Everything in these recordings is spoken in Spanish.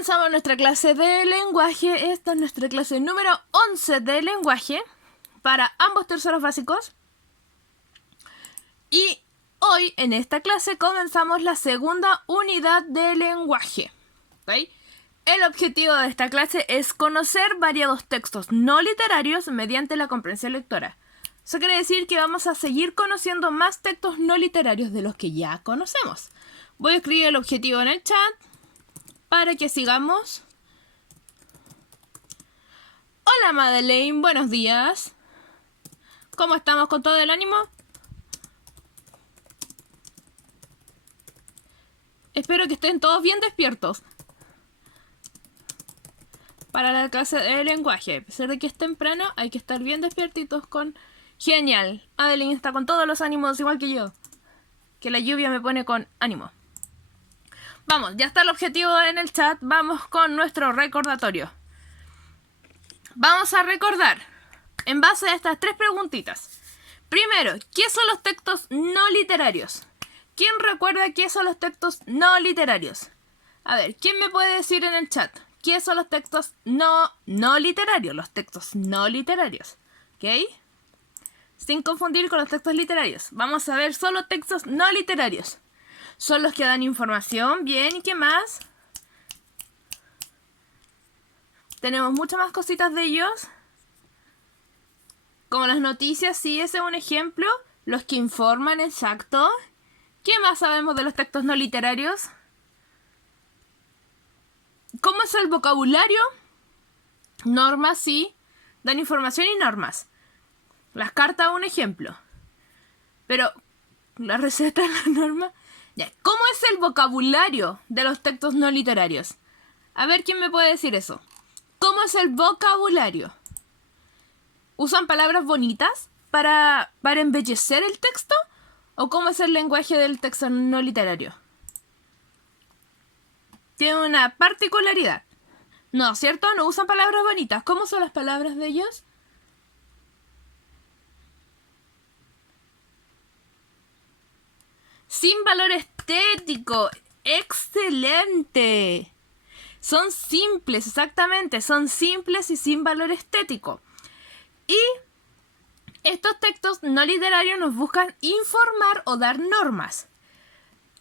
Comenzamos nuestra clase de lenguaje. Esta es nuestra clase número 11 de lenguaje para ambos terceros básicos. Y hoy en esta clase comenzamos la segunda unidad de lenguaje. ¿Okay? El objetivo de esta clase es conocer variados textos no literarios mediante la comprensión lectora. Eso quiere decir que vamos a seguir conociendo más textos no literarios de los que ya conocemos. Voy a escribir el objetivo en el chat para que sigamos. Hola Madeleine, buenos días. ¿Cómo estamos con todo el ánimo? Espero que estén todos bien despiertos para la clase de lenguaje. A pesar de que es temprano, hay que estar bien despiertitos con... Genial. Madeleine está con todos los ánimos igual que yo. Que la lluvia me pone con ánimo. Vamos, ya está el objetivo en el chat. Vamos con nuestro recordatorio. Vamos a recordar en base a estas tres preguntitas. Primero, ¿qué son los textos no literarios? ¿Quién recuerda qué son los textos no literarios? A ver, ¿quién me puede decir en el chat? ¿Qué son los textos no literarios? Los textos no literarios. ¿Ok? Sin confundir con los textos literarios. Vamos a ver solo textos no literarios. Son los que dan información. Bien, ¿y qué más? Tenemos muchas más cositas de ellos. Como las noticias, sí, ese es un ejemplo. Los que informan, exacto. ¿Qué más sabemos de los textos no literarios? ¿Cómo es el vocabulario? Normas, sí. Dan información y normas. Las cartas, un ejemplo. Pero la receta, la norma... Ya. ¿Cómo es el vocabulario de los textos no literarios? A ver, ¿quién me puede decir eso? ¿Cómo es el vocabulario? ¿Usan palabras bonitas para embellecer el texto? ¿O cómo es el lenguaje del texto no literario? Tiene una particularidad. No, ¿cierto? No usan palabras bonitas. ¿Cómo son las palabras de ellos? Sin valor estético. ¡Excelente! Son simples, exactamente. Son simples y sin valor estético. Y estos textos no literarios nos buscan informar o dar normas.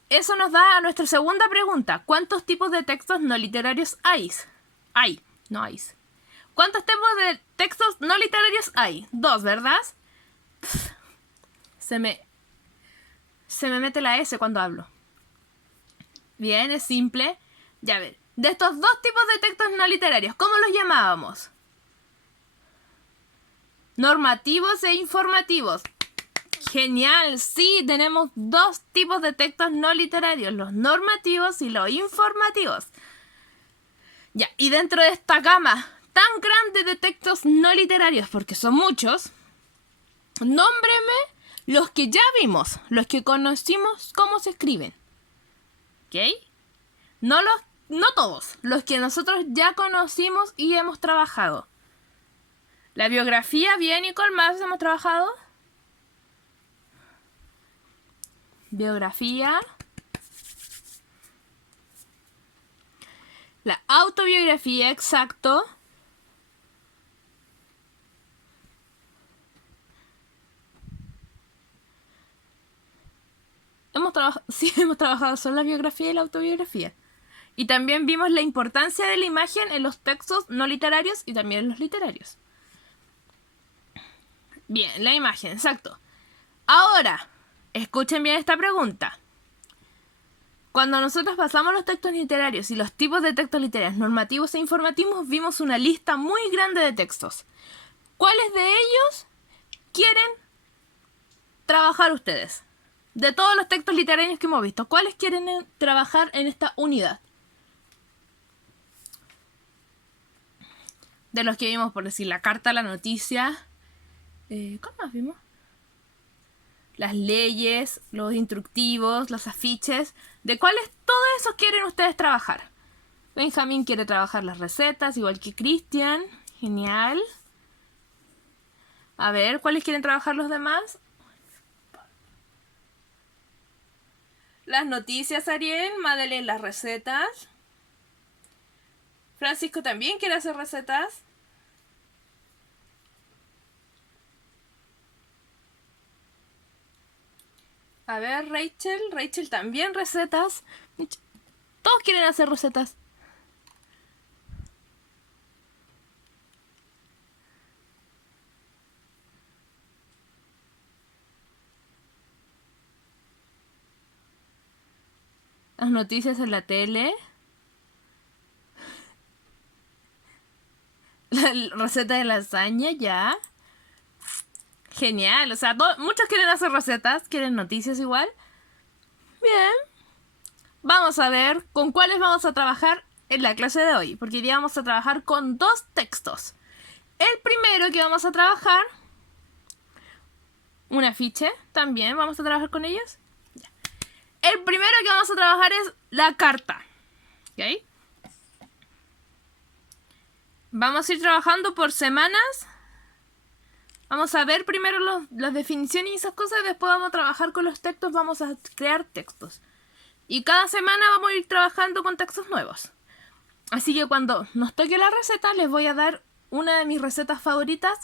Eso nos da a nuestra segunda pregunta. ¿Cuántos tipos de textos no literarios hay? ¿Cuántos tipos de textos no literarios hay? 2, ¿verdad? Se me mete la S cuando hablo. Bien, es simple. Ya ver. De estos 2 tipos de textos no literarios, ¿cómo los llamábamos? Normativos e informativos. Genial, sí, tenemos 2 tipos de textos no literarios, los normativos y los informativos. Ya, y dentro de esta gama tan grande de textos no literarios, porque son muchos, nómbreme los que ya vimos, los que conocimos cómo se escriben. ¿Ok? No todos, los que nosotros ya conocimos y hemos trabajado. La biografía, bien, ¿y con más hemos trabajado? Biografía. La autobiografía, exacto. Hemos trabajado solo la biografía y la autobiografía. Y también vimos la importancia de la imagen en los textos no literarios y también en los literarios. Bien, la imagen, exacto. Ahora, escuchen bien esta pregunta. Cuando nosotros pasamos los textos literarios y los tipos de textos literarios normativos e informativos, vimos una lista muy grande de textos. ¿Cuáles de ellos quieren trabajar ustedes? De todos los textos literarios que hemos visto, ¿cuáles quieren trabajar en esta unidad? De los que vimos, por decir, la carta, la noticia. ¿Cuál más vimos? Las leyes, los instructivos, los afiches. ¿De cuáles todos esos quieren ustedes trabajar? Benjamín quiere trabajar las recetas, igual que Cristian. Genial. A ver, ¿cuáles quieren trabajar los demás? Las noticias, Ariel. Madeleine, las recetas. Francisco también quiere hacer recetas. A ver, Rachel también recetas. Todos quieren hacer recetas. Las noticias en la tele. La receta de lasaña, ya. Genial, o sea, muchos quieren hacer recetas, quieren noticias igual. Bien. Vamos a ver con cuáles vamos a trabajar en la clase de hoy, porque hoy día vamos a trabajar con 2 textos. El primero que vamos a trabajar, un afiche, también vamos a trabajar con ellos. Ya. El primero que vamos a trabajar es la carta. ¿Ok? Vamos a ir trabajando por semanas. Vamos a ver primero las definiciones y esas cosas, después vamos a trabajar con los textos, vamos a crear textos. Y cada semana vamos a ir trabajando con textos nuevos. Así que cuando nos toque la receta, les voy a dar una de mis recetas favoritas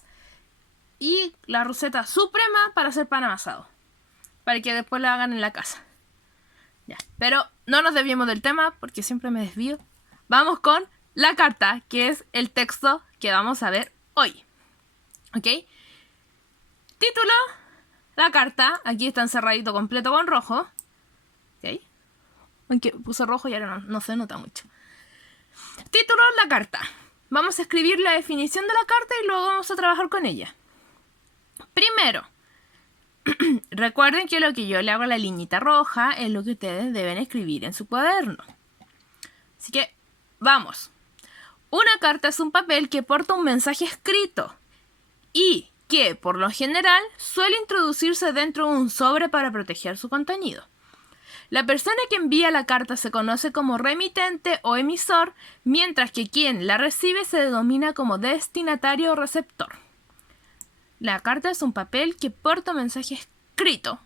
y la receta suprema para hacer pan amasado. Para que después la hagan en la casa. Ya. Pero no nos desviemos del tema porque siempre me desvío. Vamos con la carta, que es el texto que vamos a ver hoy. ¿Ok? Título, la carta. Aquí está encerradito completo con rojo. ¿Ok? Aunque puse rojo y ahora no se nota mucho. Título, la carta. Vamos a escribir la definición de la carta y luego vamos a trabajar con ella. Primero, recuerden que lo que yo le hago a la liñita roja es lo que ustedes deben escribir en su cuaderno. Así que, vamos. Una carta es un papel que porta un mensaje escrito y que, por lo general, suele introducirse dentro de un sobre para proteger su contenido. La persona que envía la carta se conoce como remitente o emisor, mientras que quien la recibe se denomina como destinatario o receptor. La carta es un papel que porta un mensaje escrito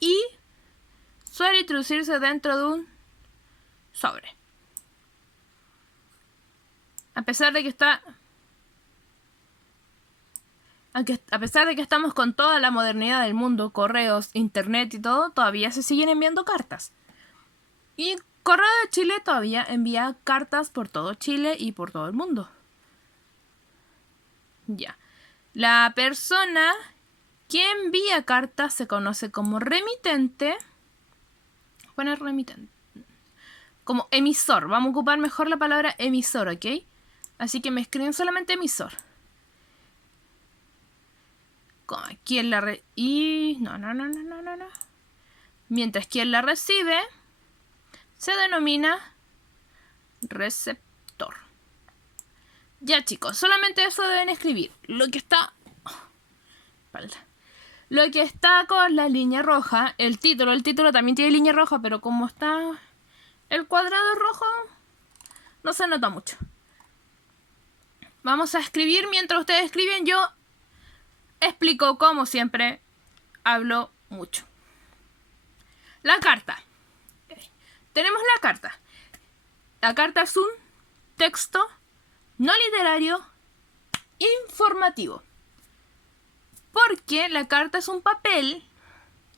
y suele introducirse dentro de un sobre. A pesar de que estamos con toda la modernidad del mundo, correos, internet y todo, todavía se siguen enviando cartas. Y Correo de Chile todavía envía cartas por todo Chile y por todo el mundo. Ya. La persona que envía cartas se conoce como remitente. Poner remitente. Como emisor. Vamos a ocupar mejor la palabra emisor, ¿ok? Así que me escriben solamente emisor. Quien la no. Mientras quien la recibe se denomina receptor. Ya, chicos, solamente eso deben escribir. Lo que está con la línea roja, el título también tiene línea roja, pero como está el cuadrado rojo, no se nota mucho. Vamos a escribir mientras ustedes escriben. Yo explico, como siempre, hablo mucho. La carta. Tenemos la carta. La carta es un texto no literario informativo. Porque la carta es un papel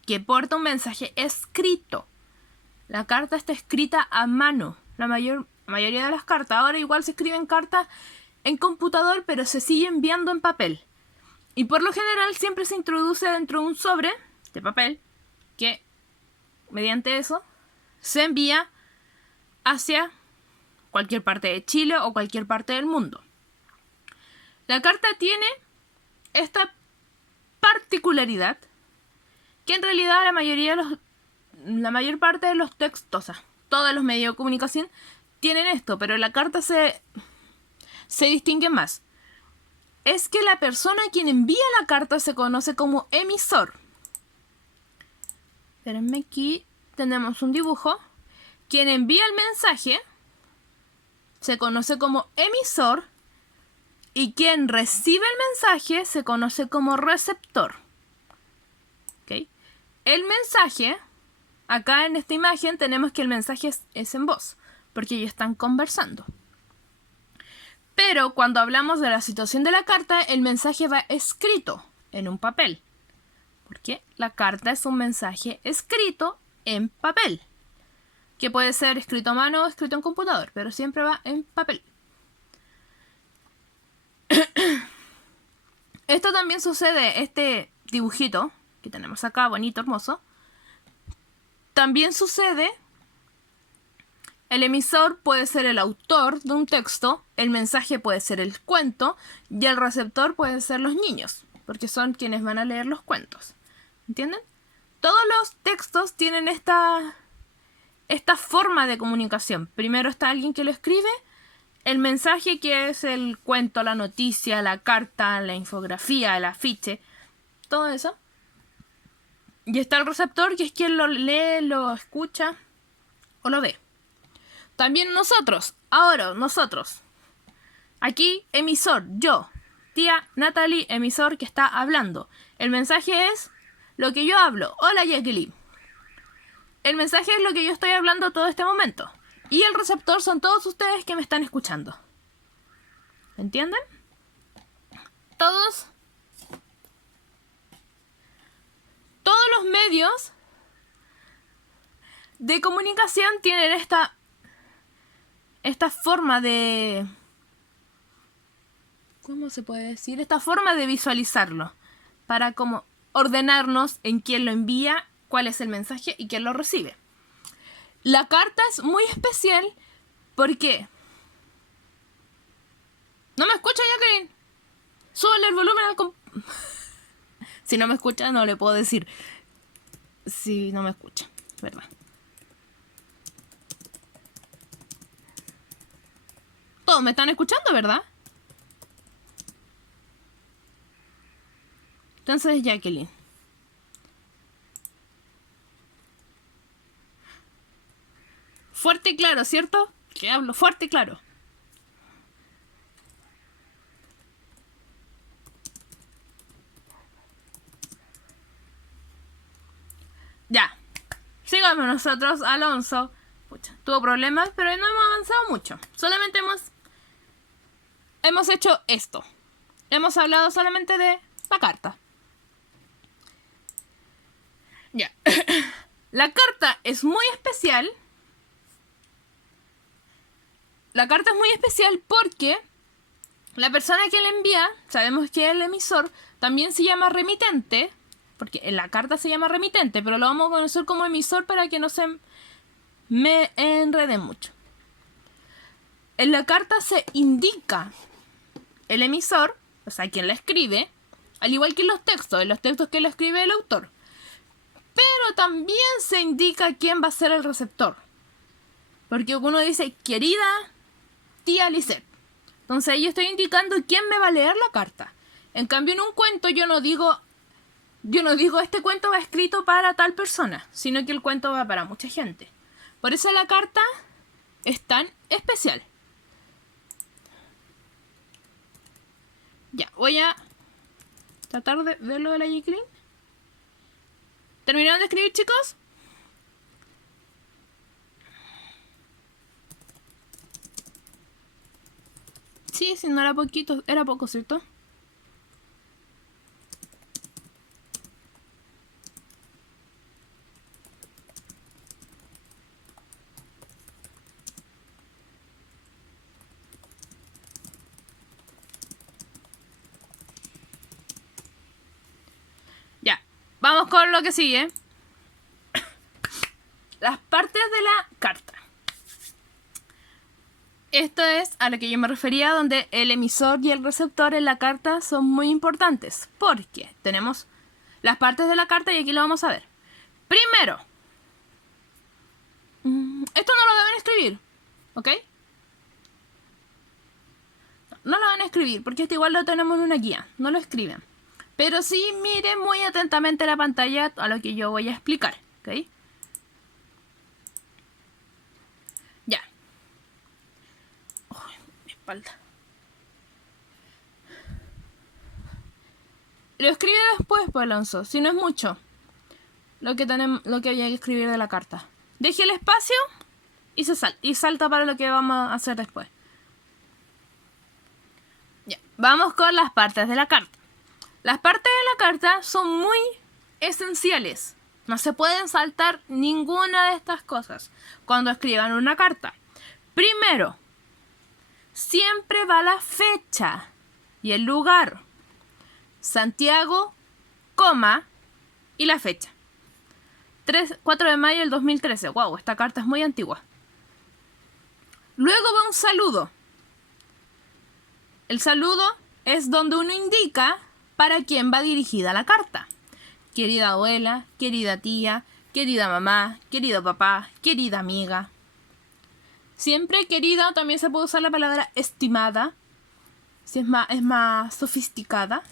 que porta un mensaje escrito. La carta está escrita a mano. La mayoría de las cartas. Ahora igual se escriben cartas en computador, pero se sigue enviando en papel. Y por lo general siempre se introduce dentro de un sobre de papel que, mediante eso, se envía hacia cualquier parte de Chile o cualquier parte del mundo. La carta tiene esta particularidad que en realidad la mayor parte de los textos, o sea, todos los medios de comunicación tienen esto, pero la carta se distingue más. Es que la persona a quien envía la carta se conoce como emisor. Espérenme, aquí tenemos un dibujo. Quien envía el mensaje se conoce como emisor y quien recibe el mensaje se conoce como receptor. ¿Okay? El mensaje, acá en esta imagen tenemos que el mensaje es en voz, porque ellos están conversando. Pero cuando hablamos de la situación de la carta, el mensaje va escrito en un papel. Porque la carta es un mensaje escrito en papel. Que puede ser escrito a mano o escrito en computador, pero siempre va en papel. Esto también sucede, este dibujito que tenemos acá, bonito, hermoso. También sucede, el emisor puede ser el autor de un texto, el mensaje puede ser el cuento y el receptor pueden ser los niños, porque son quienes van a leer los cuentos. ¿Entienden? Todos los textos tienen esta forma de comunicación. Primero está alguien que lo escribe, el mensaje que es el cuento, la noticia, la carta, la infografía, el afiche, todo eso. Y está el receptor, que es quien lo lee, lo escucha o lo ve. También nosotros, ahora nosotros. Aquí, emisor, yo, tía Natalie, emisor que está hablando. El mensaje es lo que yo hablo. Hola, Jacqueline. El mensaje es lo que yo estoy hablando todo este momento. Y el receptor son todos ustedes que me están escuchando. ¿Entienden? Todos los medios de comunicación tienen esta forma de... ¿Cómo se puede decir? Esta forma de visualizarlo. Para como ordenarnos en quién lo envía, cuál es el mensaje y quién lo recibe. La carta es muy especial porque... ¿No me escucha, Jacqueline? Súbele el volumen al... Si no me escucha, no le puedo decir. Si no me escucha, ¿verdad? Todos me están escuchando, ¿verdad? Entonces, Jacqueline. Fuerte y claro, ¿cierto? Que hablo fuerte y claro. Ya. Sigamos nosotros, Alonso. Pucha, tuvo problemas, pero no hemos avanzado mucho. Solamente hemos hecho esto. Hemos hablado solamente de la carta. Ya. La carta es muy especial. La carta es muy especial porque la persona que la envía, sabemos que el emisor también se llama remitente, porque en la carta se llama remitente, pero lo vamos a conocer como emisor para que no se me enreden mucho. En la carta se indica el emisor, o sea, quien la escribe, al igual que en los textos que lo escribe el autor. Pero también se indica quién va a ser el receptor. Porque uno dice, querida tía Lisette. Entonces yo estoy indicando quién me va a leer la carta. En cambio, en un cuento yo no digo este cuento va escrito para tal persona, sino que el cuento va para mucha gente. Por eso la carta es tan especial. Ya, voy a tratar de ver lo de la Jacqueline. ¿Terminaron de escribir, chicos? Sí, si no era poquito, era poco, ¿cierto? Ya, vamos con lo que sigue. Las partes de la carta. Esto es a lo que yo me refería, donde el emisor y el receptor en la carta son muy importantes. Porque tenemos las partes de la carta y aquí lo vamos a ver. Primero, esto no lo deben escribir, ¿ok? No lo van a escribir, porque esto igual lo tenemos en una guía. No lo escriben. Pero sí miren muy atentamente la pantalla a lo que yo voy a explicar, ¿ok? Ya. Uy, mi espalda. Lo escribe después, pues, Alonso, si no es mucho. lo que había que escribir de la carta. Deje el espacio y salta para lo que vamos a hacer después. Ya, vamos con las partes de la carta. Las partes de la carta son muy esenciales. No se pueden saltar ninguna de estas cosas cuando escriban una carta. Primero, siempre va la fecha y el lugar. Santiago, coma, y la fecha. 4 de mayo del 2013. Wow, esta carta es muy antigua. Luego va un saludo. El saludo es donde uno indica para quién va dirigida la carta. Querida abuela, querida tía, querida mamá, querido papá, querida amiga. Siempre querida también se puede usar la palabra estimada, si es más sofisticada.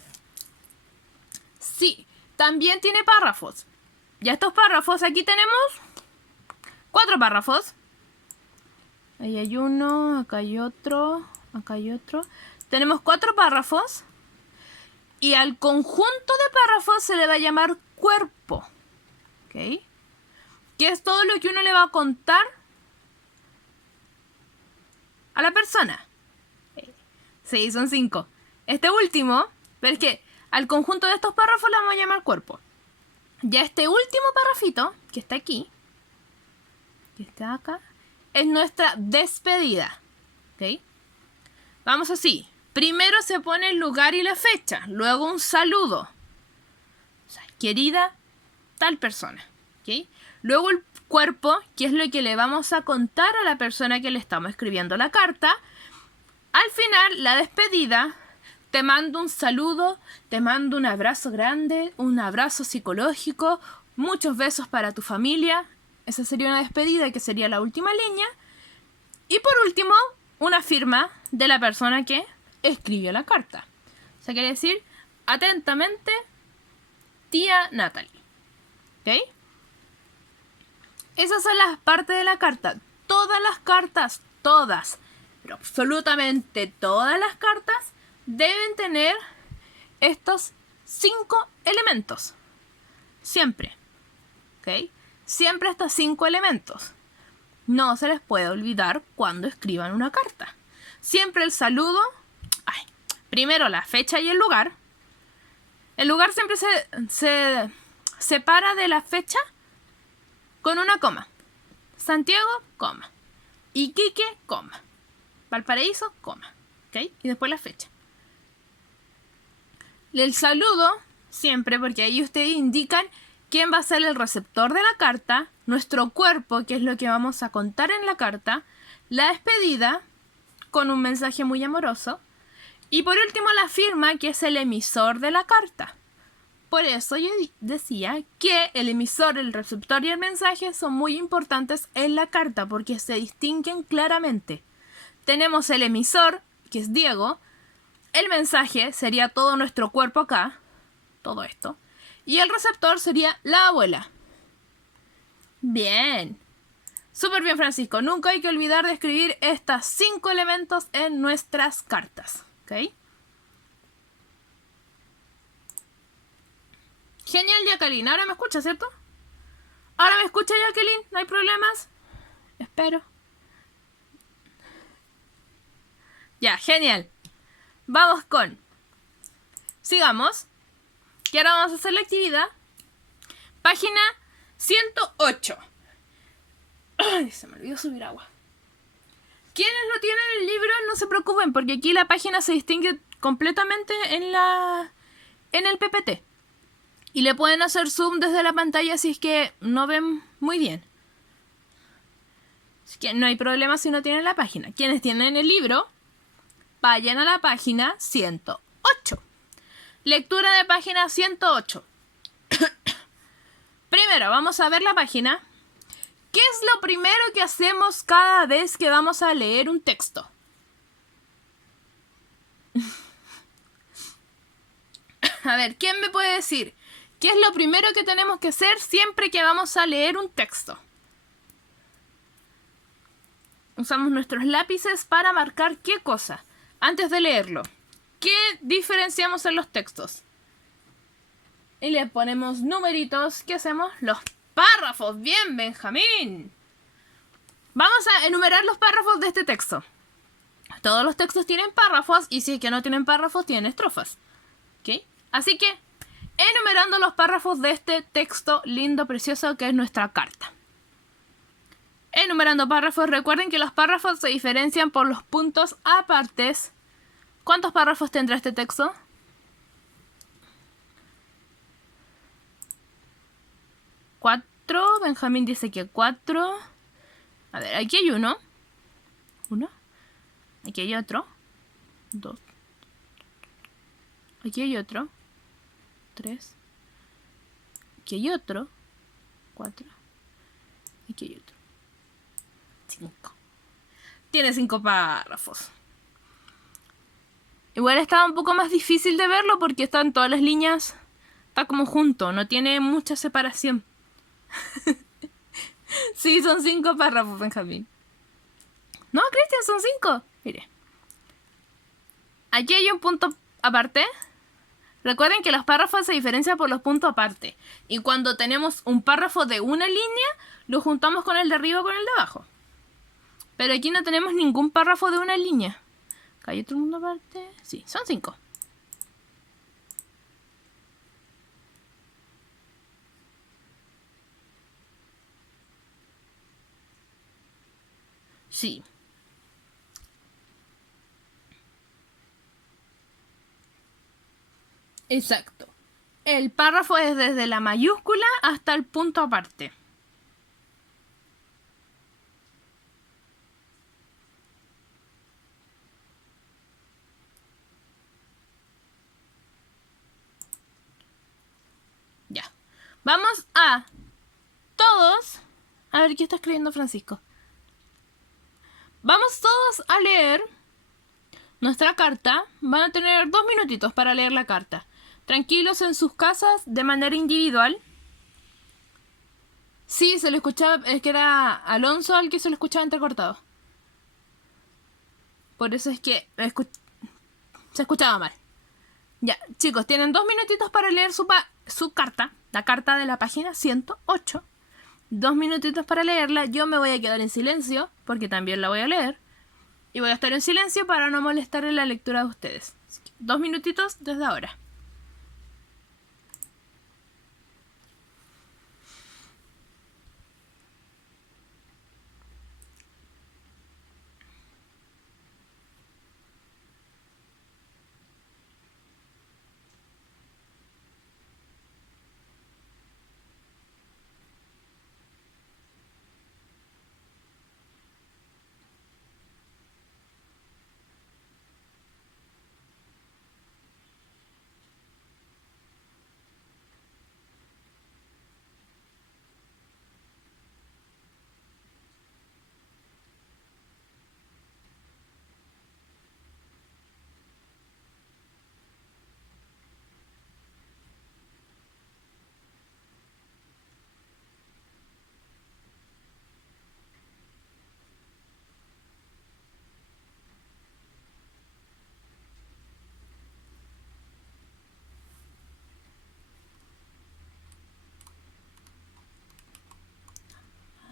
Sí, también tiene párrafos. Ya estos párrafos, aquí tenemos 4 párrafos. Ahí hay uno, acá hay otro, acá hay otro. Tenemos 4 párrafos. Y al conjunto de párrafos se le va a llamar cuerpo. ¿Ok? Que es todo lo que uno le va a contar a la persona. Sí, son 5. Este último, pero es que al conjunto de estos párrafos le vamos a llamar cuerpo. Ya este último párrafito, que está aquí, que está acá, es nuestra despedida. ¿Ok? Vamos así. Primero se pone el lugar y la fecha, luego un saludo. O sea, querida tal persona. ¿Ok? Luego el cuerpo, que es lo que le vamos a contar a la persona que le estamos escribiendo la carta. Al final, la despedida, te mando un saludo, te mando un abrazo grande, un abrazo psicológico, muchos besos para tu familia. Esa sería una despedida, que sería la última línea. Y por último, una firma de la persona que escribió la carta. O sea, quiere decir, atentamente, tía Natalie. ¿Ok? Esas son las partes de la carta. Todas las cartas, todas, pero absolutamente todas las cartas deben tener estos 5 elementos. Siempre. ¿Ok? Siempre estos 5 elementos. No se les puede olvidar cuando escriban una carta. Siempre el saludo. Primero la fecha y el lugar. El lugar siempre se separa de la fecha con una coma. Santiago, coma. Iquique, coma. Valparaíso, coma. ¿Ok? Y después la fecha. El saludo, siempre, porque ahí ustedes indican quién va a ser el receptor de la carta, nuestro cuerpo, que es lo que vamos a contar en la carta, la despedida, con un mensaje muy amoroso, y por último la firma, que es el emisor de la carta. Por eso yo decía que el emisor, el receptor y el mensaje son muy importantes en la carta, porque se distinguen claramente. Tenemos el emisor, que es Diego. El mensaje sería todo nuestro cuerpo acá, todo esto. Y el receptor sería la abuela. Bien. Súper bien, Francisco. Nunca hay que olvidar de escribir estos 5 elementos en nuestras cartas. ¿Ok? Genial, Jacqueline. Ahora me escucha, ¿cierto? Ahora me escucha, Jacqueline. No hay problemas. Espero. Ya, genial. Vamos con... Sigamos. Que ahora vamos a hacer la actividad. Página 108. Ay, se me olvidó subir agua. Quienes no tienen el libro, no se preocupen, porque aquí la página se distingue completamente en el PPT. Y le pueden hacer zoom desde la pantalla si es que no ven muy bien. Así que no hay problema si no tienen la página. Quienes tienen el libro, vayan a la página 108. Lectura de página 108. Primero, vamos a ver la página. ¿Qué es lo primero que hacemos cada vez que vamos a leer un texto? A ver, ¿quién me puede decir? ¿Qué es lo primero que tenemos que hacer siempre que vamos a leer un texto? Usamos nuestros lápices para marcar qué cosa antes de leerlo. ¿Qué diferenciamos en los textos? Y le ponemos numeritos. ¿Qué hacemos? Los párrafos. Bien, Benjamín. Vamos a enumerar los párrafos de este texto. Todos los textos tienen párrafos y si es que no tienen párrafos, tienen estrofas. ¿Ok? Así que, enumerando los párrafos de este texto lindo, precioso, que es nuestra carta. Enumerando párrafos, recuerden que los párrafos se diferencian por los puntos apartes. ¿Cuántos párrafos tendrá este texto? 4. Benjamín dice que 4. A ver, aquí hay uno. Aquí hay otro. 2. Aquí hay otro. 3. Aquí hay otro. 4. Aquí hay otro. 5. Tiene 5 párrafos. Igual está un poco más difícil de verlo porque están todas las líneas. Está como junto, no tiene mucha separación. Sí, son 5 párrafos, Benjamín. No, Cristian, son 5. Mire. Aquí hay un punto aparte. Recuerden que los párrafos se diferencian por los puntos aparte. Y cuando tenemos un párrafo de una línea, lo juntamos con el de arriba o con el de abajo. Pero aquí no tenemos ningún párrafo de una línea. Acá hay otro punto aparte. Sí, son 5. Sí. Exacto. El párrafo es desde la mayúscula hasta el punto aparte. Ya. Vamos a todos... A ver, ¿qué está escribiendo Francisco? Vamos todos a leer nuestra carta. Van a tener 2 minutitos para leer la carta. Tranquilos en sus casas, de manera individual. Sí, se lo escuchaba, es que era Alonso al que se lo escuchaba entrecortado. Por eso es que se escuchaba mal. Ya, chicos, tienen 2 minutitos para leer su carta. La carta de la página 108. 2 minutitos para leerla. Yo me voy a quedar en silencio, porque también la voy a leer. Y voy a estar en silencio para no molestar en la lectura de ustedes. 2 minutitos desde ahora.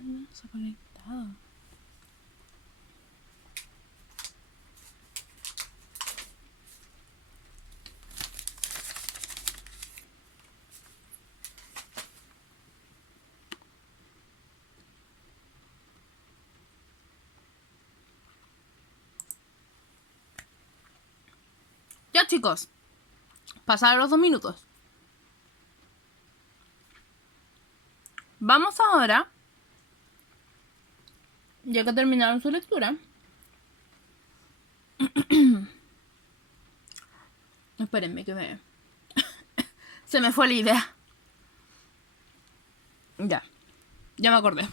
No se ha conectado. Ya, chicos. Pasaron los 2 minutos. Vamos ahora, ya que terminaron su lectura. Espérenme que se me fue la idea. Ya me acordé.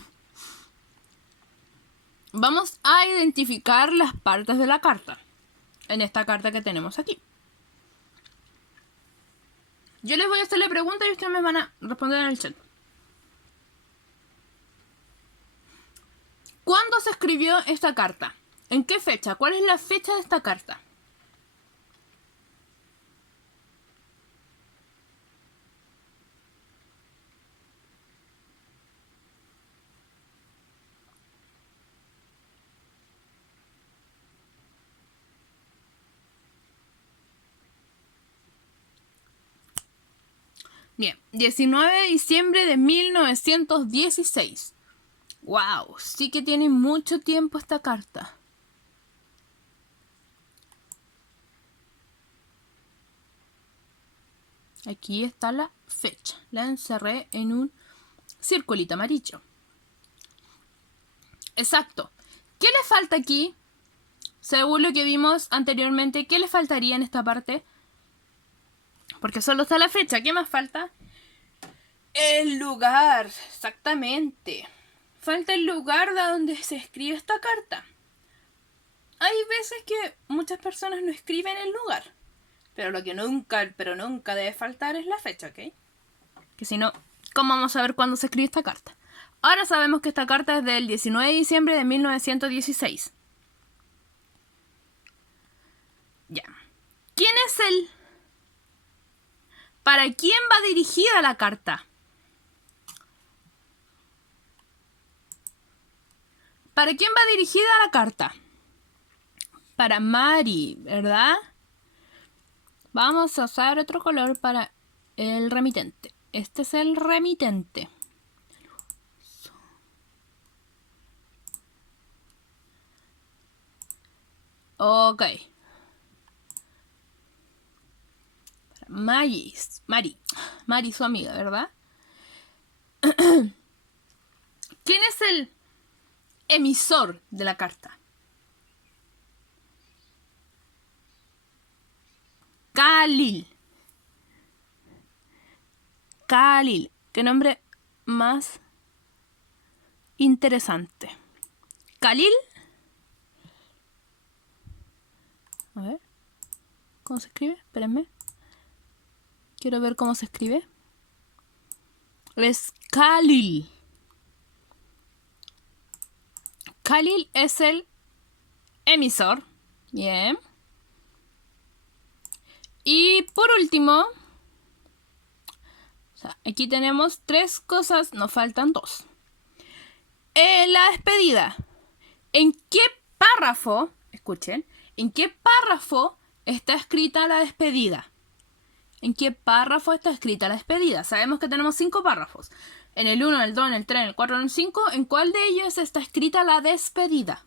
Vamos a identificar las partes de la carta. En esta carta que tenemos aquí. Yo les voy a hacer la pregunta y ustedes me van a responder en el chat. ¿Cuándo se escribió esta carta? ¿En qué fecha? ¿Cuál es la fecha de esta carta? Bien, 19 de diciembre de 1916. ¡Wow! Sí que tiene mucho tiempo esta carta. Aquí está la fecha. La encerré en un circulito amarillo. Exacto. ¿Qué le falta aquí? Según lo que vimos anteriormente, ¿qué le faltaría en esta parte? Porque solo está la fecha. ¿Qué más falta? El lugar. Exactamente. Falta el lugar de donde se escribe esta carta. Hay veces que muchas personas no escriben el lugar. Pero lo que nunca debe faltar es la fecha, ¿ok? Que si no, ¿cómo vamos a ver cuándo se escribe esta carta? Ahora sabemos que esta carta es del 19 de diciembre de 1916. Ya. ¿Quién es el? ¿Para quién va dirigida la carta? ¿Para quién va dirigida la carta? Para Mari, ¿verdad? Vamos a usar otro color para el remitente. Este es el remitente. Ok. Mari, su amiga, ¿verdad? ¿Quién es el emisor de la carta? Khalil. Khalil. Qué nombre más interesante. Khalil. A ver. ¿Cómo se escribe? Espérenme. Quiero ver cómo se escribe. Es Khalil. Khalil es el emisor. Bien. Y por último, o sea, aquí tenemos 3 cosas, nos faltan 2. La despedida. ¿En qué párrafo, escuchen, en qué párrafo está escrita la despedida? ¿En qué párrafo está escrita la despedida? Sabemos que tenemos 5 párrafos. En el 1, en el 2, en el 3, en el 4, en el 5. ¿En cuál de ellos está escrita la despedida?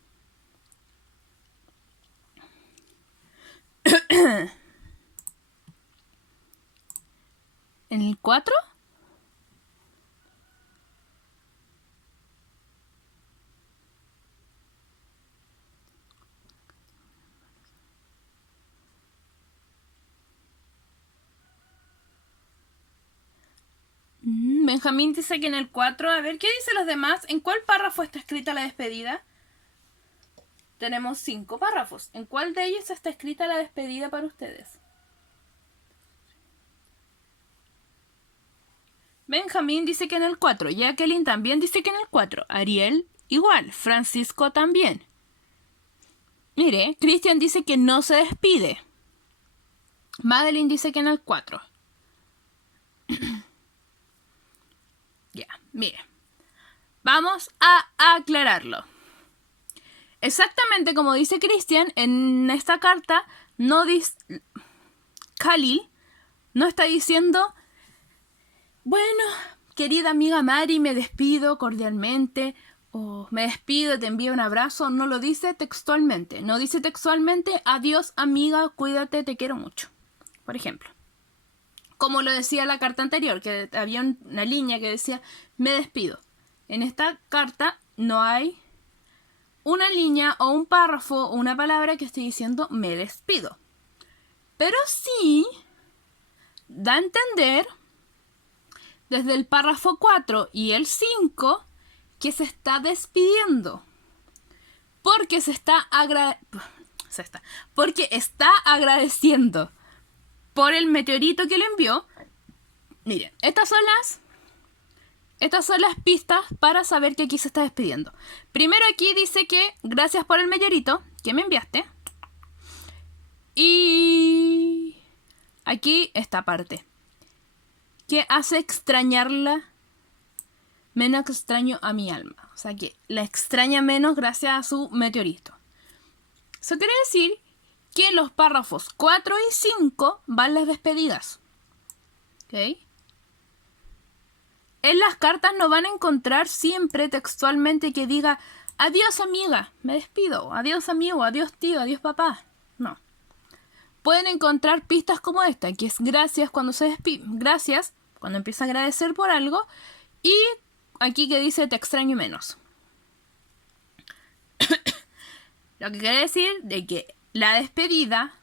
¿En el 4? Benjamín dice que en el 4. A ver, ¿qué dicen los demás? ¿En cuál párrafo está escrita la despedida? Tenemos 5 párrafos. ¿En cuál de ellos está escrita la despedida para ustedes? Benjamín dice que en el 4. Jacqueline también dice que en el 4. Ariel igual. Francisco también. Mire, Cristian dice que no se despide. Madeline dice que en el 4. Ya, mire. Vamos a aclararlo. Exactamente como dice Cristian, en esta carta no dice... Khalil no está diciendo... Bueno, querida amiga Mari, me despido cordialmente, o me despido, te envío un abrazo. No lo dice textualmente. No dice textualmente, adiós amiga, cuídate, te quiero mucho. Por ejemplo. Como lo decía la carta anterior, que había una línea que decía, me despido. En esta carta no hay una línea o un párrafo o una palabra que esté diciendo, me despido. Pero sí da a entender... desde el párrafo 4 y el 5, que se está despidiendo. Porque porque está agradeciendo por el meteorito que le envió. Miren, estas son las pistas para saber que aquí se está despidiendo. Primero aquí dice que gracias por el meteorito que me enviaste. Y aquí esta parte. Que hace extrañarla menos que extraño a mi alma. O sea, que la extraña menos gracias a su meteorito. Eso quiere decir que en los párrafos 4 y 5 van las despedidas. ¿Ok? en las cartas no van a encontrar siempre textualmente que diga adiós amiga, me despido, adiós amigo, adiós tío, adiós papá. No. Pueden encontrar pistas como esta, que es gracias cuando se despide, gracias cuando empieza a agradecer por algo, y aquí que dice te extraño menos. Lo que quiere decir de que la despedida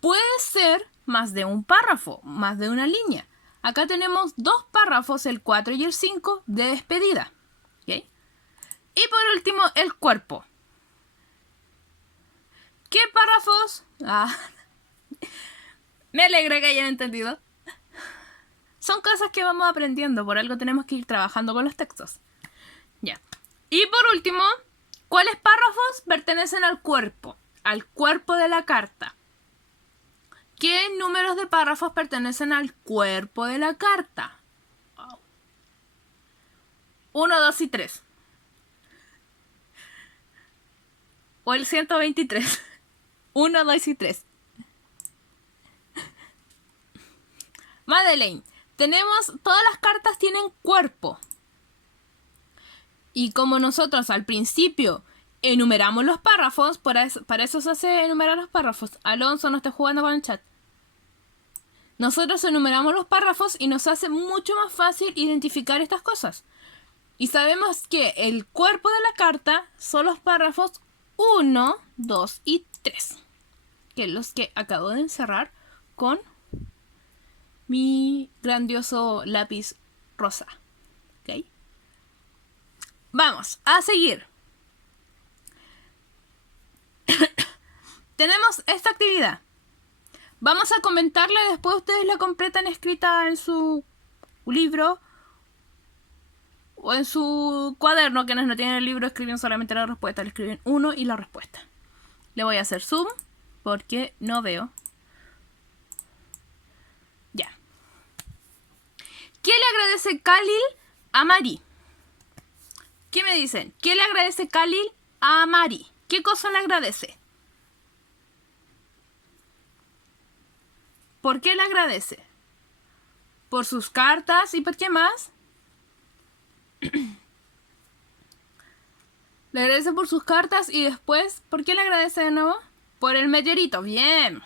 puede ser más de un párrafo, más de una línea. Acá tenemos 2 párrafos, el 4 y el 5, de despedida. ¿Okay? Y por último, el cuerpo. ¿Qué párrafos? Me alegra que hayan entendido. Son cosas que vamos aprendiendo, por algo tenemos que ir trabajando con los textos. Ya. Y por último, ¿cuáles párrafos pertenecen al cuerpo? Al cuerpo de la carta. ¿Qué números de párrafos pertenecen al cuerpo de la carta? 1, 2 y 3. O el 123. 1, 2 y 3. Madeleine, todas las cartas tienen cuerpo. Y como nosotros al principio enumeramos los párrafos, para eso se hace enumerar los párrafos. Alonso no está jugando con el chat. Nosotros enumeramos los párrafos y nos hace mucho más fácil identificar estas cosas. Y sabemos que el cuerpo de la carta son los párrafos 1, 2 y 3. Que es los que acabo de encerrar con mi grandioso lápiz rosa. ¿Ok? Vamos a seguir. Tenemos esta actividad. Vamos a comentarla y después ustedes la completan escrita en su libro o en su cuaderno. Quienes no tienen el libro escriben solamente la respuesta. Le escriben 1 y la respuesta. Le voy a hacer zoom porque no veo. Ya. ¿Qué le agradece Khalil a Mari? ¿Qué me dicen? ¿Qué le agradece Khalil a Mari? ¿Qué cosa le agradece? ¿Por qué le agradece? ¿Por sus cartas y por qué más? Le agradece por sus cartas y después, ¿por qué le agradece de nuevo? Por el meteorito. Bien.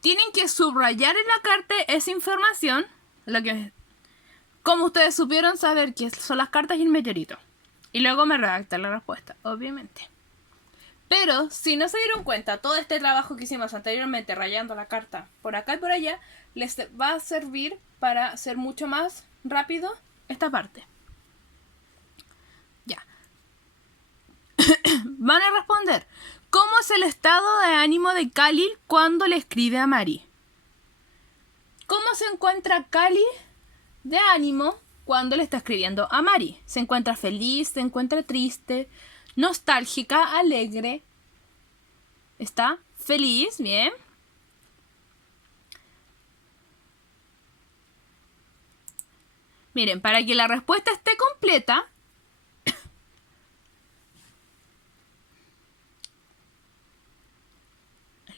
Tienen que subrayar en la carta esa información, como ustedes supieron saber que son las cartas y el meteorito. Y luego me redactan la respuesta, obviamente. Pero, si no se dieron cuenta, todo este trabajo que hicimos anteriormente, rayando la carta por acá y por allá, les va a servir para hacer mucho más rápido esta parte. Ya. Van a responder. ¿Cómo es el estado de ánimo de Khalil cuando le escribe a Mari? ¿Cómo se encuentra Khalil de ánimo cuando le está escribiendo a Mari? ¿Se encuentra feliz? ¿Se encuentra triste? ¿Nostálgica? ¿Alegre? ¿Está feliz? Bien. Miren, para que la respuesta esté completa,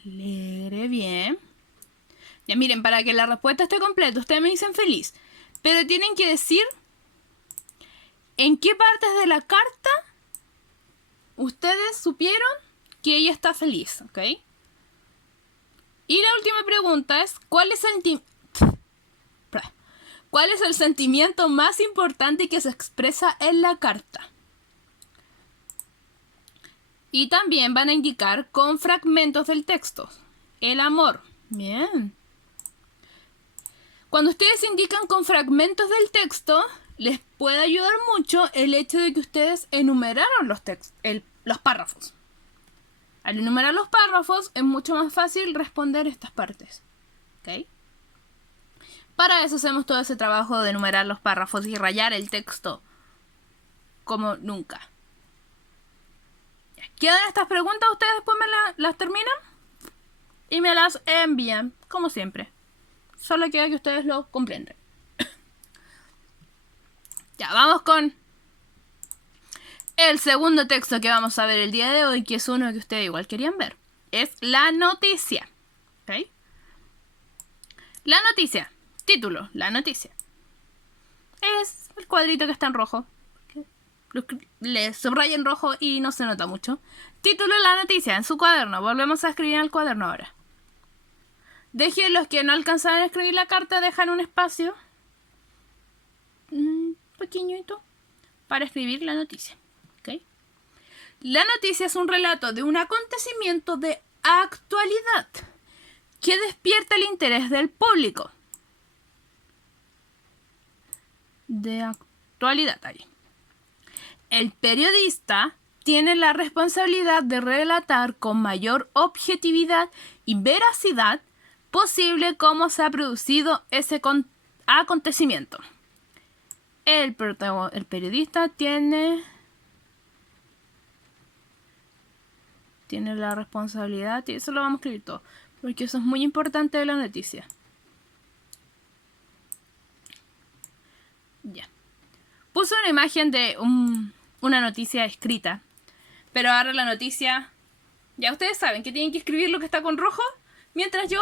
alegre, bien. Ya miren, para que la respuesta esté completa, ustedes me dicen feliz, pero tienen que decir en qué partes de la carta ustedes supieron que ella está feliz, ¿ok? Y la última pregunta es, ¿cuál es el sentimiento más importante que se expresa en la carta? Y también van a indicar con fragmentos del texto. El amor. Bien. Cuando ustedes indican con fragmentos del texto, les puede ayudar mucho el hecho de que ustedes enumeraron los párrafos. Al enumerar los párrafos es mucho más fácil responder estas partes. ¿Ok? Para eso hacemos todo ese trabajo de enumerar los párrafos y rayar el texto como nunca. ¿Quedan estas preguntas? Ustedes después me las terminan y me las envían, como siempre. Solo queda que ustedes lo comprendan. Ya, vamos con el segundo texto que vamos a ver el día de hoy, que es uno que ustedes igual querían ver. Es la noticia. ¿Ok? La noticia. Título, la noticia. es el cuadrito que está en rojo. Le subraya en rojo y no se nota mucho. Título de la noticia en su cuaderno. Volvemos a escribir en el cuaderno ahora. Dejen los que no alcanzaron a escribir la carta, dejan un espacio pequeñito para escribir la noticia. ¿Okay? La noticia es un relato de un acontecimiento de actualidad que despierta el interés del público. De actualidad ahí. El periodista tiene la responsabilidad de relatar con mayor objetividad y veracidad posible cómo se ha producido ese acontecimiento. El periodista tiene la responsabilidad, y eso lo vamos a escribir todo, porque eso es muy importante de la noticia. Ya. Puse una imagen de una noticia escrita, pero ahora la noticia, ya ustedes saben que tienen que escribir lo que está con rojo mientras yo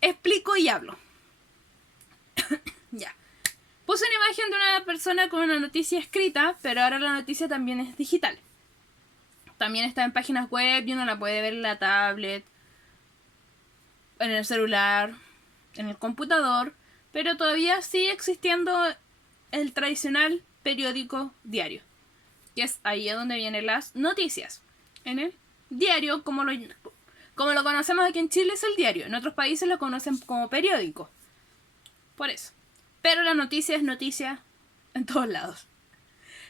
explico y hablo. Ya. Puse una imagen de una persona con una noticia escrita, pero ahora la noticia también es digital. También está en páginas web y uno la puede ver en la tablet, en el celular, en el computador, pero todavía sigue existiendo el tradicional periódico diario, que es ahí donde vienen las noticias. En el diario, como lo conocemos aquí en Chile, es el diario. En otros países lo conocen como periódico. Por eso. Pero la noticia es noticia en todos lados.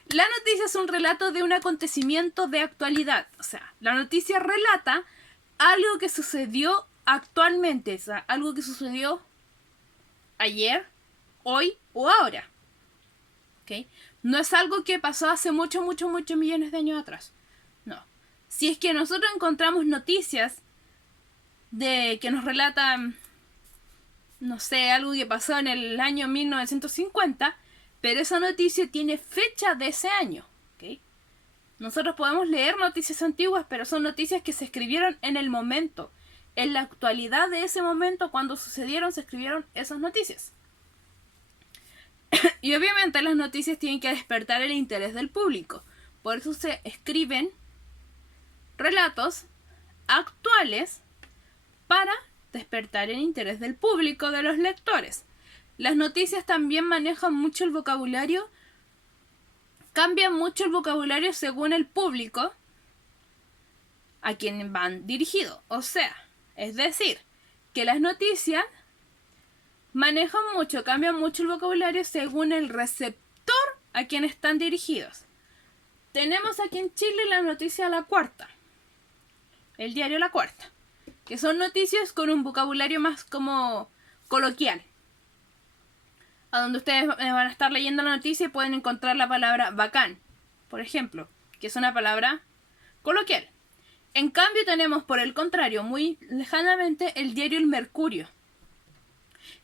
La noticia es un relato de un acontecimiento de actualidad. O sea, la noticia relata algo que sucedió actualmente. O sea, algo que sucedió ayer, hoy o ahora. ¿Okay? No es algo que pasó hace muchos millones de años atrás. No. Si es que nosotros encontramos noticias de que nos relatan, no sé, algo que pasó en el año 1950, pero esa noticia tiene fecha de ese año. ¿Okay? Nosotros podemos leer noticias antiguas, pero son noticias que se escribieron en el momento. En la actualidad de ese momento, cuando sucedieron, se escribieron esas noticias. Y obviamente las noticias tienen que despertar el interés del público. Por eso se escriben relatos actuales para despertar el interés del público, de los lectores. Las noticias también manejan mucho el vocabulario, cambian mucho el vocabulario según el público a quien van dirigidos. O sea, es decir, que las noticias manejan mucho, cambian mucho el vocabulario según el receptor a quien están dirigidos. Tenemos aquí en Chile la noticia La Cuarta, el diario La Cuarta, que son noticias con un vocabulario más como coloquial. A donde ustedes van a estar leyendo la noticia y pueden encontrar la palabra bacán, por ejemplo, que es una palabra coloquial. En cambio tenemos, por el contrario, muy lejanamente, el diario El Mercurio.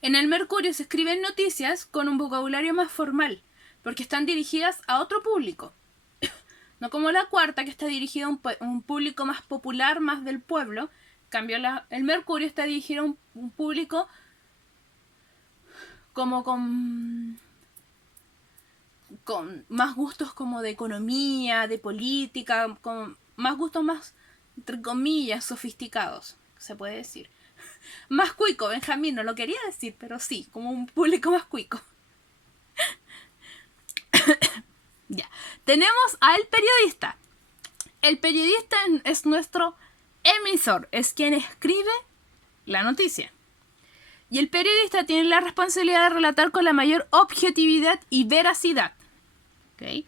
En El Mercurio se escriben noticias con un vocabulario más formal, porque están dirigidas a otro público. No como La Cuarta, que está dirigida a un público más popular, más del pueblo. En cambio, El Mercurio está dirigido a un público como con más gustos como de economía, de política, con más gustos más, entre comillas, sofisticados, se puede decir. Más cuico, Benjamín, no lo quería decir, pero sí, como un público más cuico. Ya. Tenemos al periodista. El periodista es nuestro emisor, es quien escribe la noticia. Y el periodista tiene la responsabilidad de relatar con la mayor objetividad y veracidad. ¿Okay?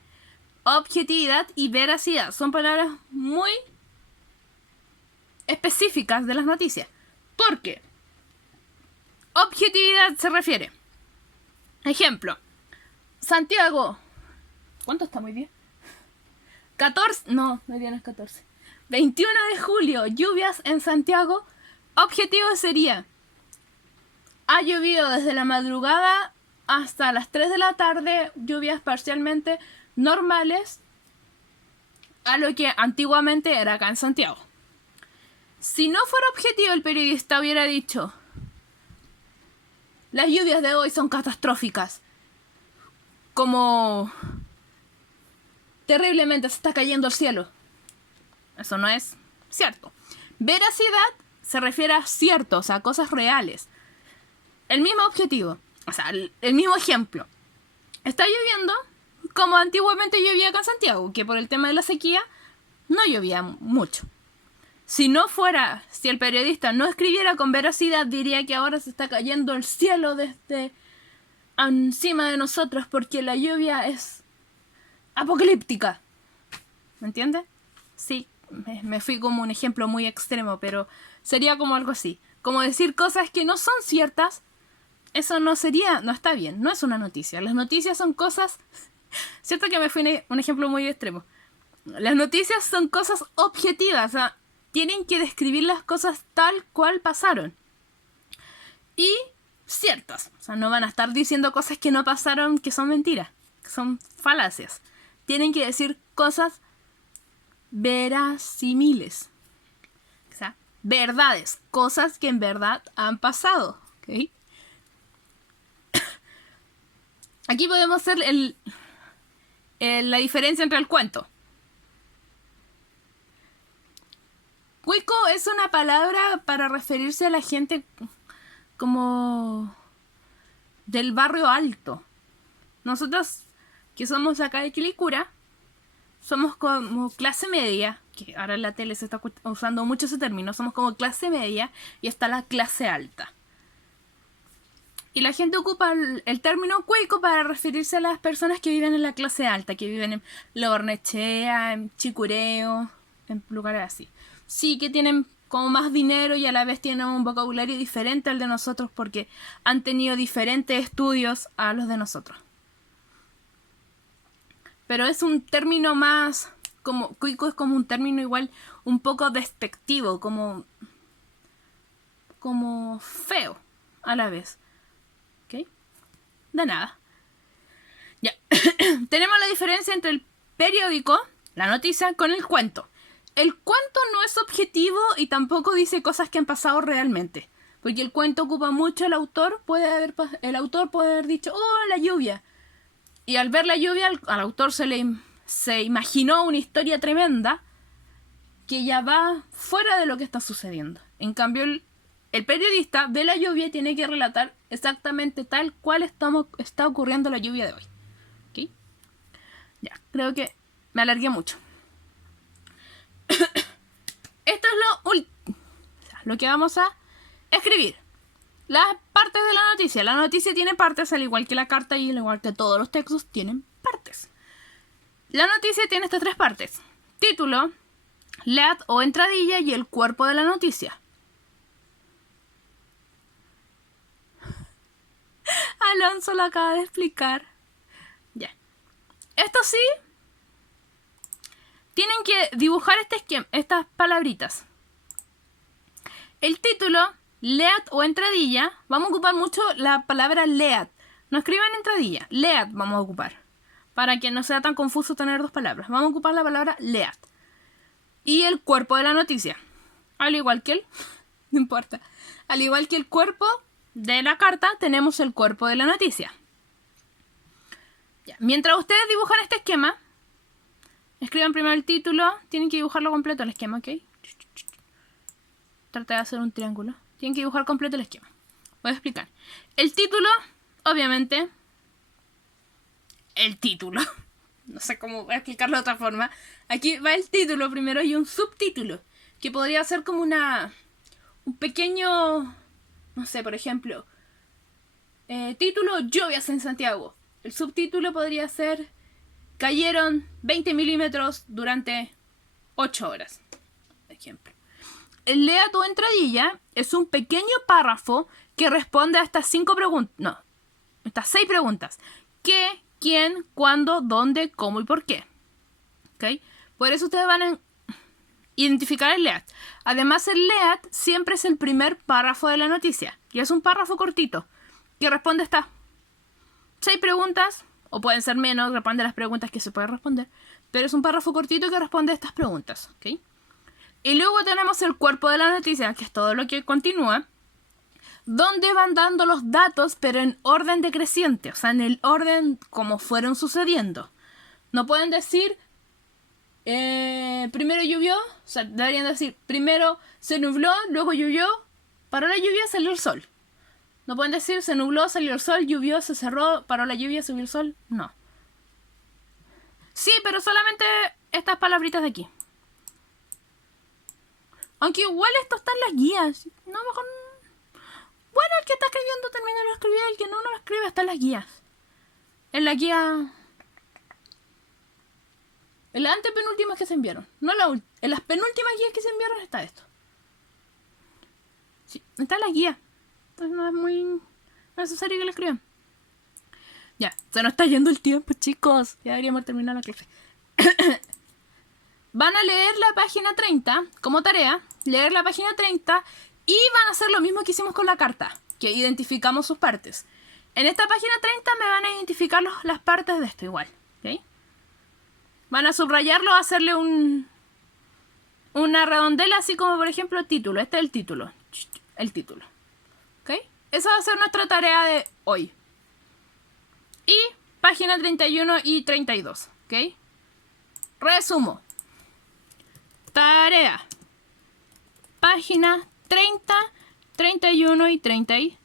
Objetividad y veracidad son palabras muy específicas de las noticias. ¿Por qué? Objetividad se refiere. Ejemplo. Santiago. ¿Cuánto está muy bien? 14. No, hoy día no es 14. 21 de julio. Lluvias en Santiago. Objetivo sería: ha llovido desde la madrugada hasta las 3 de la tarde. Lluvias parcialmente normales a lo que antiguamente era acá en Santiago. Si no fuera objetivo, el periodista hubiera dicho: las lluvias de hoy son catastróficas. como terriblemente se está cayendo el cielo. Eso no es cierto. Veracidad se refiere a ciertos, a cosas reales. El mismo objetivo, o sea, el mismo ejemplo. Está lloviendo como antiguamente llovía acá en Santiago, que por el tema de la sequía no llovía mucho. Si el periodista no escribiera con veracidad, diría que ahora se está cayendo el cielo desde encima de nosotros porque la lluvia es apocalíptica. ¿Me entiendes? Sí, me fui como un ejemplo muy extremo, pero sería como algo así. Como decir cosas que no son ciertas, eso no está bien, no es una noticia. Las noticias son cosas... Cierto que me fui un ejemplo muy extremo. Las noticias son cosas objetivas, o sea, tienen que describir las cosas tal cual pasaron. Y ciertas. O sea, no van a estar diciendo cosas que no pasaron, que son mentiras, que son falacias. Tienen que decir cosas verasimiles. O sea, verdades, cosas que en verdad han pasado. ¿Okay? Aquí podemos hacer la diferencia entre el cuento. Cuico es una palabra para referirse a la gente como del barrio alto. Nosotros, que somos acá de Quilicura, somos como clase media, que ahora en la tele se está usando mucho ese término, somos como clase media y está la clase alta. Y la gente ocupa el término cuico para referirse a las personas que viven en la clase alta, que viven en La Barnechea, en Chicureo, en lugares así. Sí, que tienen como más dinero y a la vez tienen un vocabulario diferente al de nosotros porque han tenido diferentes estudios a los de nosotros. Pero es un término más, como cuico es como un término igual un poco despectivo, como feo a la vez. ¿Ok? De nada. Ya. Tenemos la diferencia entre el periódico, la noticia, con el cuento. El cuento no es objetivo y tampoco dice cosas que han pasado realmente. Porque el cuento ocupa mucho el autor puede haber dicho, oh, la lluvia. Y al ver la lluvia, al autor se imaginó una historia tremenda que ya va fuera de lo que está sucediendo. En cambio, el periodista ve la lluvia y tiene que relatar exactamente tal cual está ocurriendo la lluvia de hoy. ¿Ok? Ya, creo que me alargué mucho. Esto es lo que vamos a escribir. Las partes de la noticia. La noticia tiene partes, al igual que la carta y al igual que todos los textos tienen partes. La noticia tiene estas tres partes: título, lead o entradilla y el cuerpo de la noticia. Alonso lo acaba de explicar. Ya. Esto sí, tienen que dibujar estas palabritas. El título, lead o entradilla, vamos a ocupar mucho la palabra lead. No escriban entradilla, lead vamos a ocupar. Para que no sea tan confuso tener dos palabras. Vamos a ocupar la palabra lead. Y el cuerpo de la noticia. Al igual que no importa. Al igual que el cuerpo de la carta, tenemos el cuerpo de la noticia. Ya. Mientras ustedes dibujan este esquema, escriban primero el título. Tienen que dibujarlo completo el esquema, ¿ok? Trata de hacer un triángulo. Tienen que dibujar completo el esquema. Voy a explicar. El título, obviamente. El título. No sé cómo voy a explicarlo de otra forma. Aquí va el título primero y un subtítulo. Que podría ser como un pequeño... No sé, por ejemplo. Título, lluvias en Santiago. El subtítulo podría ser... Cayeron 20 milímetros durante 8 horas. Por ejemplo. El lead o entradilla es un pequeño párrafo que responde a estas 5 preguntas. No, estas 6 preguntas. ¿Qué? ¿Quién? ¿Cuándo? ¿Dónde? ¿Cómo? ¿Y por qué? ¿Ok? Por eso ustedes van a identificar el lead. Además, el lead siempre es el primer párrafo de la noticia. Y es un párrafo cortito que responde a estas 6 preguntas. O pueden ser menos, responde a las preguntas que se pueden responder. Pero es un párrafo cortito que responde a estas preguntas. ¿Ok? Y luego tenemos el cuerpo de la noticia, que es todo lo que continúa. donde van dando los datos, pero en orden decreciente, o sea, en el orden como fueron sucediendo. No pueden decir, primero llovió, o sea, deberían decir, primero se nubló, luego llovió, paró la lluvia, salió el sol. No pueden decir, se nubló, salió el sol, llovió, se cerró, paró la lluvia, subió el sol. No. Sí, pero solamente estas palabritas de aquí. Aunque igual esto está en las guías. No, mejor... Bueno, el que está escribiendo termina de escribir, el que no lo escribe está en las guías. En la guía... En las antepenúltimas que se enviaron. No en las penúltimas guías que se enviaron está esto. Sí, está en las guías. Entonces no es muy necesario que lo escriban. Ya, se nos está yendo el tiempo, chicos. Ya deberíamos terminar la clase. Van a leer la página 30 como tarea. Leer la página 30 y van a hacer lo mismo que hicimos con la carta, que identificamos sus partes. En esta página 30 me van a identificar las partes de esto igual. ¿Okay? Van a subrayarlo, hacerle una redondela, así como por ejemplo el título. Este es el título. El título. ¿Ok? Esa va a ser nuestra tarea de hoy. Y página 31 y 32. ¿Ok? Resumo. Tarea. Página 30, 31 y 32.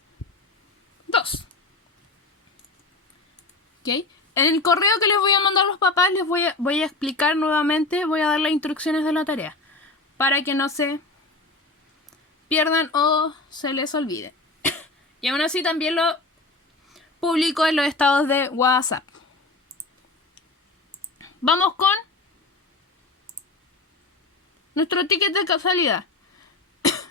¿Ok? En el correo que les voy a mandar a los papás les voy a explicar nuevamente, voy a dar las instrucciones de la tarea para que no se pierdan o se les olvide. Y aún así también lo publico en los estados de WhatsApp. Vamos con nuestro ticket de casualidad.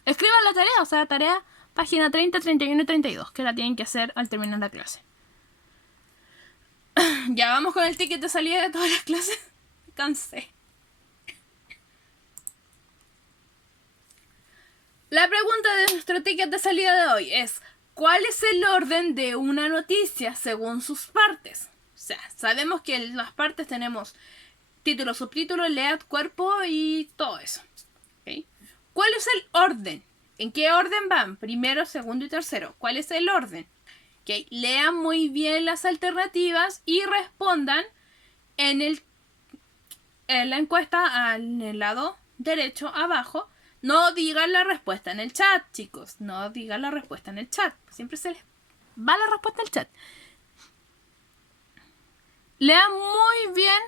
Escriban la tarea, o sea, tarea página 30, 31 y 32, que la tienen que hacer al terminar la clase. Ya vamos con el ticket de salida de todas las clases. Me cansé. La pregunta de nuestro ticket de salida de hoy es: ¿cuál es el orden de una noticia según sus partes? O sea, sabemos que en las partes tenemos título, subtítulo, lead, cuerpo y todo eso. ¿Okay? ¿Cuál es el orden? ¿En qué orden van? Primero, segundo y tercero. ¿Cuál es el orden? ¿Okay? Lean muy bien las alternativas y respondan en la encuesta en el lado derecho abajo. No digan la respuesta en el chat, chicos. No digan la respuesta en el chat. Siempre se les va la respuesta en el chat. Lean muy bien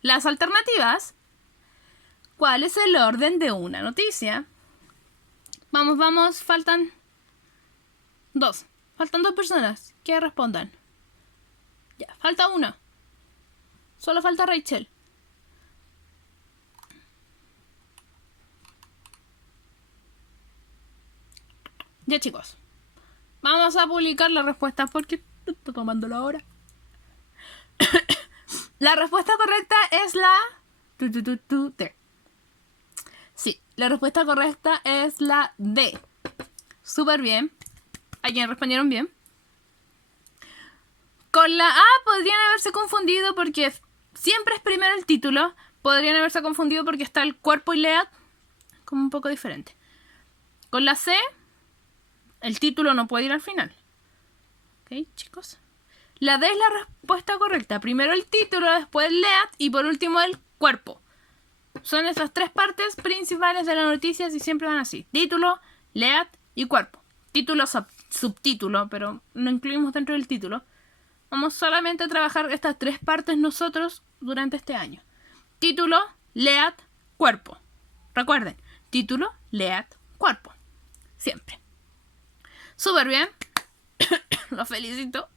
las alternativas. ¿Cuál es el orden de una noticia? Vamos. Faltan dos personas que respondan. Ya, falta una. Solo falta Rachel. Ya, chicos. Vamos a publicar la respuesta porque está tomando la hora. La respuesta correcta es la... D. Sí, la respuesta correcta es la D. Súper bien. ¿A quién respondieron bien? Con la A podrían haberse confundido porque siempre es primero el título. Podrían haberse confundido porque está el cuerpo y lead como un poco diferente. Con la C, el título no puede ir al final. ¿Ok, chicos? La D es la respuesta correcta. Primero el título, después el lead y por último el cuerpo. Son esas tres partes principales de las noticias y siempre van así. Título, lead y cuerpo. Título, subtítulo, pero no incluimos dentro del título. Vamos solamente a trabajar estas tres partes nosotros durante este año. Título, lead, cuerpo. Recuerden, título, lead, cuerpo. Siempre. Súper bien. Los felicito.